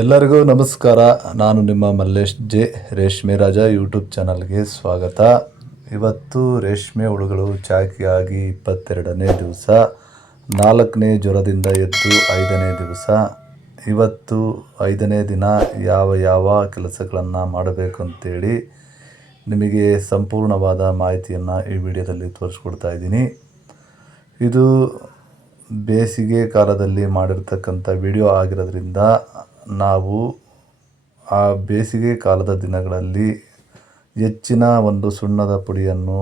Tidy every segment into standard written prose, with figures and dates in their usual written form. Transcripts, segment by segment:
ಎಲ್ಲರಿಗೂ ನಮಸ್ಕಾರ. ನಾನು ನಿಮ್ಮ ಮಲ್ಲೇಶ್ ಜೆ ರೇಷ್ಮೆ ರಾಜ ಯೂಟ್ಯೂಬ್ ಚಾನಲ್ಗೆ ಸ್ವಾಗತ. ಇವತ್ತು ರೇಷ್ಮೆ ಹುಳುಗಳು ಚಾಕಿಯಾಗಿ 22ನೇ ದಿವಸ, 4ನೇ ಜ್ವರದಿಂದ ಎದ್ದು 5ನೇ ದಿವಸ. ಇವತ್ತು 5ನೇ ದಿನ ಯಾವ ಕೆಲಸಗಳನ್ನು ಮಾಡಬೇಕು ಅಂತೇಳಿ ನಿಮಗೆ ಸಂಪೂರ್ಣವಾದ ಮಾಹಿತಿಯನ್ನು ಈ ವಿಡಿಯೋದಲ್ಲಿ ತೋರಿಸ್ಕೊಡ್ತಾ ಇದ್ದೀನಿ. ಇದು ಬೇಸಿಗೆ ಕಾಲದಲ್ಲಿ ಮಾಡಿರ್ತಕ್ಕಂಥ ವಿಡಿಯೋ ಆಗಿರೋದ್ರಿಂದ ನಾವು ಆ ಬೇಸಿಗೆ ಕಾಲದ ದಿನಗಳಲ್ಲಿ ಹೆಚ್ಚಿನ ಒಂದು ಸುಣ್ಣದ ಪುಡಿಯನ್ನು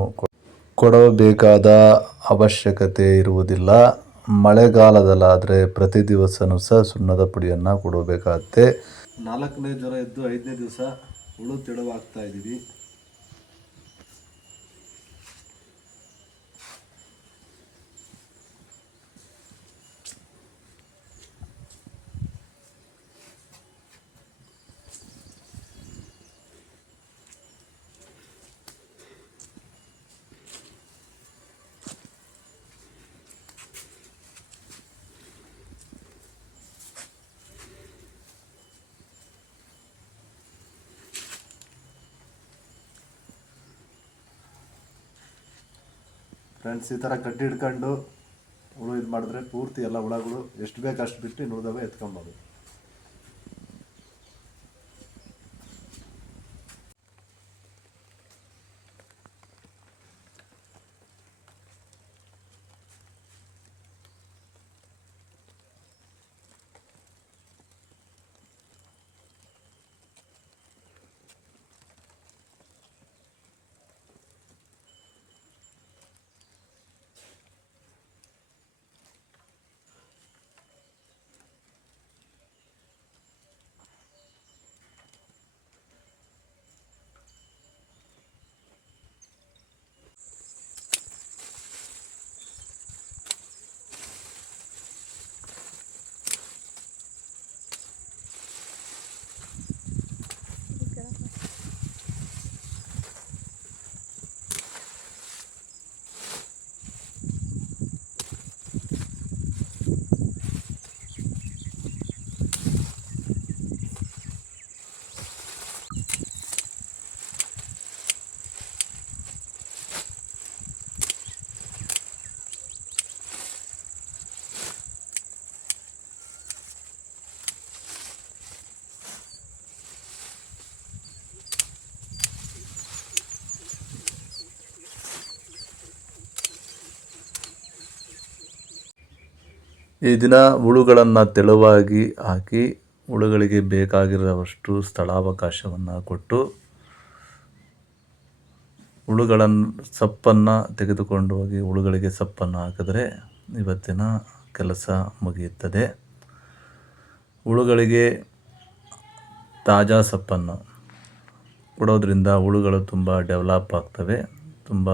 ಕೊಡಬೇಕಾದ ಅವಶ್ಯಕತೆ ಇರುವುದಿಲ್ಲ. ಮಳೆಗಾಲದಲ್ಲಾದರೆ ಪ್ರತಿ ದಿವಸನೂ ಸಹ ಸುಣ್ಣದ ಪುಡಿಯನ್ನು ಕೊಡಬೇಕಾಗುತ್ತೆ. 4ನೇ ಜ್ವರ ಎದ್ದು 5ನೇ ದಿವಸ ಹುಳು ತೆಳುವಾಗ್ತಾ ಇದ್ದೀವಿ. ಫ್ರೆಂಡ್ಸ್, ಈ ಥರ ಕಡ್ಡಿ ಹಿಡ್ಕೊಂಡು ಹುಳು ಇದು ಮಾಡಿದ್ರೆ ಪೂರ್ತಿ ಎಲ್ಲ ಹುಳಗಳು ಎಷ್ಟು ಬೇಕು ಅಷ್ಟು ಬಿಟ್ಟು ಉಳಿದವೆ ಎತ್ಕೊಬೋದು. ಈ ದಿನ ಹುಳುಗಳನ್ನು ತೆಳುವಾಗಿ ಹಾಕಿ ಹುಳುಗಳಿಗೆ ಬೇಕಾಗಿರುವಷ್ಟು ಸ್ಥಳಾವಕಾಶವನ್ನು ಕೊಟ್ಟು ಹುಳುಗಳನ್ನು ಸಪ್ಪನ್ನು ತೆಗೆದುಕೊಂಡು ಹೋಗಿ ಹುಳುಗಳಿಗೆ ಸಪ್ಪನ್ನು ಹಾಕಿದ್ರೆ ಇವತ್ತಿನ ಕೆಲಸ ಮುಗಿಯುತ್ತದೆ. ಹುಳುಗಳಿಗೆ ತಾಜಾ ಸಪ್ಪನ್ನು ಕೊಡೋದ್ರಿಂದ ಹುಳುಗಳು ತುಂಬ ಡೆವಲಪ್ ಆಗ್ತವೆ. ತುಂಬ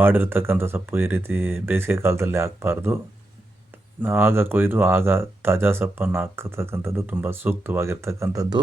ಬಾಡಿರ್ತಕ್ಕಂಥ ಸೊಪ್ಪು ಈ ರೀತಿ ಬೇಸಿಗೆ ಕಾಲದಲ್ಲಿ ಹಾಕಬಾರ್ದು. ಆಗ ಕೊಯ್ದು ಆಗ ತಾಜಾ ಸೊಪ್ಪನ್ನು ಹಾಕತಕ್ಕಂಥದ್ದು ತುಂಬ ಸೂಕ್ತವಾಗಿರ್ತಕ್ಕಂಥದ್ದು.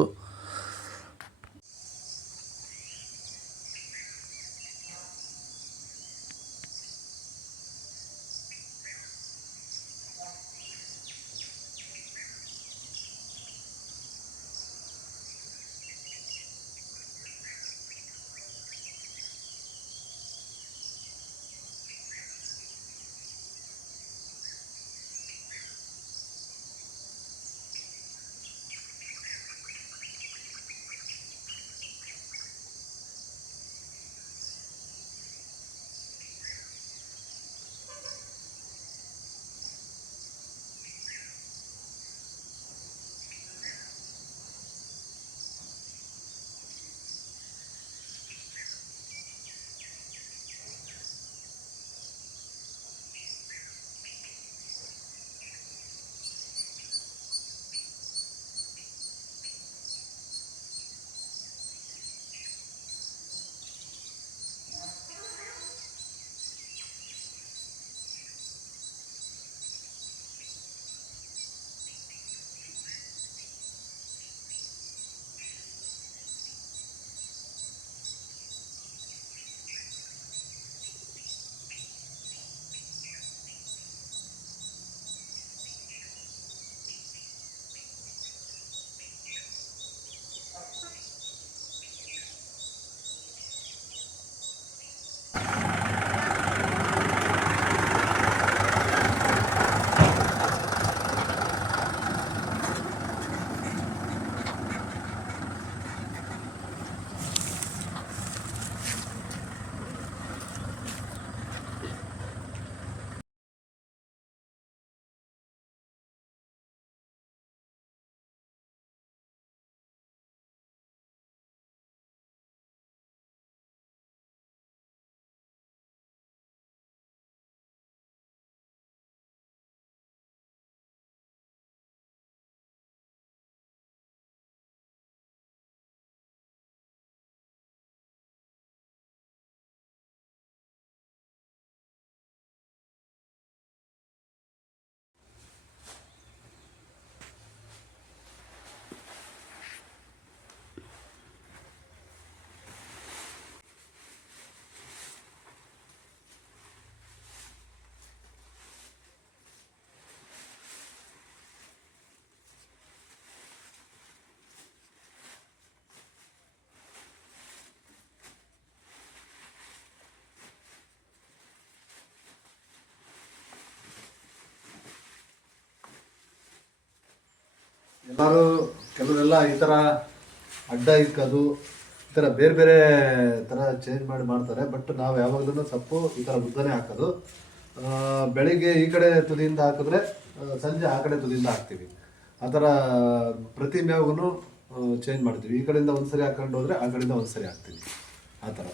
ಎಲ್ಲರೂ ಕೆಲವರೆಲ್ಲ ಈ ಥರ ಅಡ್ಡ ಇಕ್ಕೋದು ಈ ಥರ ಬೇರೆ ಬೇರೆ ಥರ ಚೇಂಜ್ ಮಾಡ್ತಾರೆ. ಬಟ್ ನಾವು ಯಾವಾಗಲೂ ಸೊಪ್ಪು ಈ ಥರ ಉದ್ದನೇ ಹಾಕೋದು. ಬೆಳಿಗ್ಗೆ ಈ ಕಡೆ ತುದಿಯಿಂದ ಹಾಕಿದ್ರೆ ಸಂಜೆ ಆ ಕಡೆ ತುದಿಯಿಂದ ಹಾಕ್ತೀವಿ. ಆ ಥರ ಪ್ರತಿ ಮೇವಿಗೂ ಚೇಂಜ್ ಮಾಡ್ತೀವಿ. ಈ ಕಡೆಯಿಂದ ಒಂದ್ಸರಿ ಹಾಕೊಂಡು ಹೋದರೆ ಆ ಕಡೆಯಿಂದ ಒಂದ್ಸರಿ ಹಾಕ್ತೀವಿ. ಆ ಥರ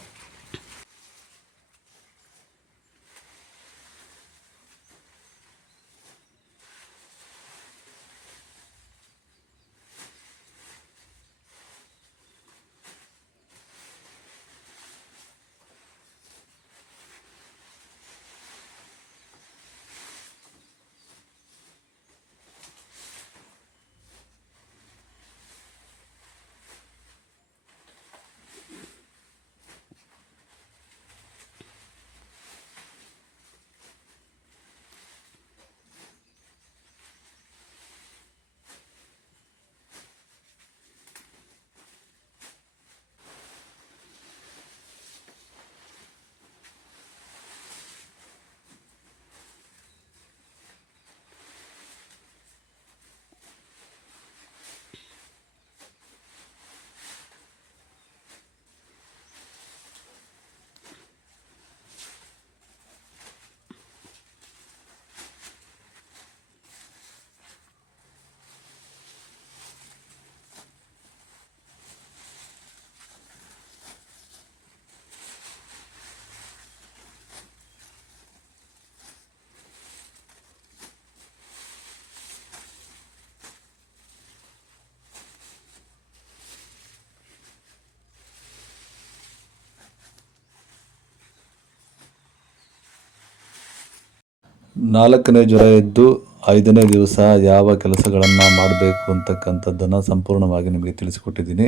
4ನೇ ಜ್ವರ ಎದ್ದು 5ನೇ ದಿವಸ ಯಾವ ಕೆಲಸಗಳನ್ನು ಮಾಡಬೇಕು ಅಂತಕ್ಕಂಥದ್ದನ್ನು ಸಂಪೂರ್ಣವಾಗಿ ನಿಮಗೆ ತಿಳಿಸಿಕೊಟ್ಟಿದ್ದೀನಿ.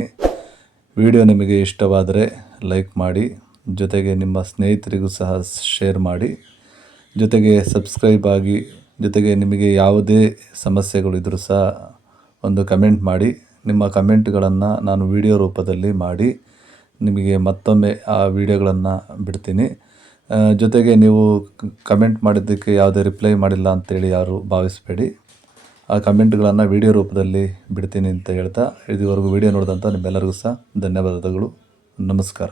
ವಿಡಿಯೋ ನಿಮಗೆ ಇಷ್ಟವಾದರೆ ಲೈಕ್ ಮಾಡಿ, ಜೊತೆಗೆ ನಿಮ್ಮ ಸ್ನೇಹಿತರಿಗೂ ಸಹ ಶೇರ್ ಮಾಡಿ, ಜೊತೆಗೆ ಸಬ್ಸ್ಕ್ರೈಬ್ ಆಗಿ, ಜೊತೆಗೆ ನಿಮಗೆ ಯಾವುದೇ ಸಮಸ್ಯೆಗಳಿದ್ರೂ ಸಹ ಒಂದು ಕಮೆಂಟ್ ಮಾಡಿ. ನಿಮ್ಮ ಕಮೆಂಟ್ಗಳನ್ನು ನಾನು ವಿಡಿಯೋ ರೂಪದಲ್ಲಿ ಮಾಡಿ ನಿಮಗೆ ಮತ್ತೊಮ್ಮೆ ಆ ವಿಡಿಯೋಗಳನ್ನು ಬಿಡ್ತೀನಿ. ಜೊತೆಗೆ ನೀವು ಕಮೆಂಟ್ ಮಾಡಿದ್ದಕ್ಕೆ ಯಾವುದೇ ರಿಪ್ಲೈ ಮಾಡಿಲ್ಲ ಅಂತೇಳಿ ಯಾರು ಭಾವಿಸಬೇಡಿ. ಆ ಕಮೆಂಟ್ಗಳನ್ನು ವಿಡಿಯೋ ರೂಪದಲ್ಲಿ ಬಿಡ್ತೀನಿ ಅಂತ ಹೇಳ್ತಾ, ಇದುವರೆಗೂ ವಿಡಿಯೋ ನೋಡಿದಂಥ ನಿಮ್ಮೆಲ್ಲರಿಗೂ ಸಹ ಧನ್ಯವಾದಗಳು. ನಮಸ್ಕಾರ.